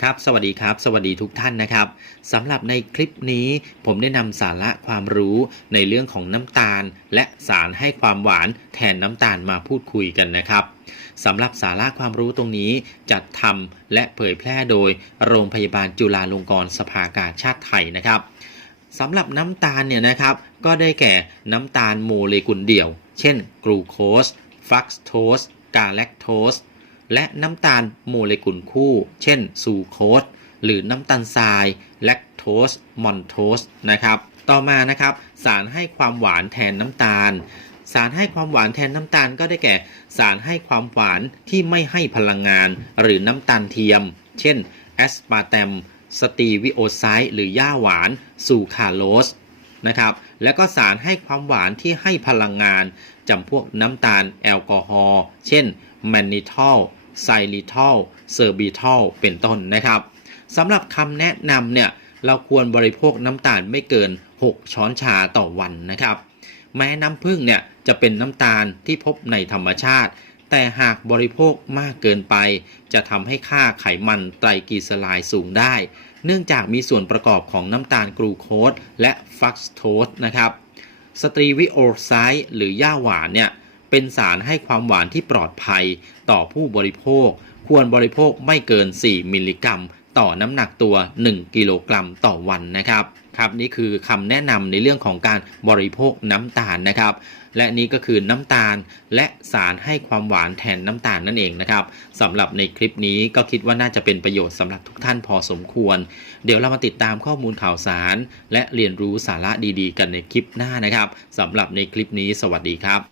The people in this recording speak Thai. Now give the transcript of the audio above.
ครับสวัสดีครับ สวัสดีทุกท่านนะครับสำหรับในคลิปนี้ผมได้นำสาระความรู้ในเรื่องของน้ำตาล และสารให้ความหวานแทนน้ำตาลมาพูดคุยกันนะครับสำหรับสาระความรู้ตรงนี้จัดทำและเผยแพร่โดยโรงพยาบาลจุฬาลงกรณ์สภากาชาติไทยนะครับสำหรับน้ำตาลเนี่ยนะครับ ก็ได้แก่น้ำตาลโมเลกุลเดี่ยว เช่นกลูโคสฟักโตสกาแลคโตส และน้ำตาลโมเลกุลคู่ เช่นซูโคสหรือน้ำตาลทรายแลคโตสมอนโทสนะครับ ต่อมานะครับสารให้ความหวานแทนน้ำตาล สารให้ความหวานแทนน้ำตาลก็ได้แก่ สารให้ความหวานที่ไม่ให้พลังงาน หรือน้ำตาลเทียม เช่นแอสปาร์ตมสตีวิโอไซต์หรือย่าหวานซูคราโลสนะครับแล้วก็สารให้ความหวานที่ให้พลังงานจำพวกน้ำตาลแอลกอฮอล์เช่นแมนนิทอล ไซลิทอลเซอร์บิทอลเป็นต้นนะครับสำหรับคำแนะนำเนี่ยเราควรบริโภคน้ำตาลไม่เกิน 6 ช้อนชาต่อวันนะครับ แม้น้ำผึ้งเนี่ยจะเป็นน้ำตาลที่พบในธรรมชาติ แต่หากบริโภคมากเกินไป จะทำให้ค่าไขมันไตรกลีเซอไรด์สูงได้ เนื่องจากมีส่วนประกอบของน้ำตาลกลูโคสและฟรักโตสนะครับ สตรีวิโอไซต์หรือย่าหวานเนี่ย เป็นสารให้ความหวานที่ปลอดภัยต่อผู้บริโภค ควรบริโภคไม่เกิน 4 มิลลิกรัม ต่อน้ำหนักตัว 1 กิโลกรัมต่อวันนะครับครับนี่คือคำแนะนำในเรื่องของการบริโภคน้ำตาลนะครับและนี่ก็คือน้ำตาลและสารให้ความหวานแทนน้ำตาลนั่นเองนะครับสำหรับในคลิปนี้ก็คิดว่าน่าจะเป็นประโยชน์สำหรับทุกท่านพอสมควร เดี๋ยวเรามาติดตามข้อมูลข่าวสาร และเรียนรู้สาระดีๆ กันในคลิปหน้านะครับสำหรับในคลิปนี้สวัสดีครับ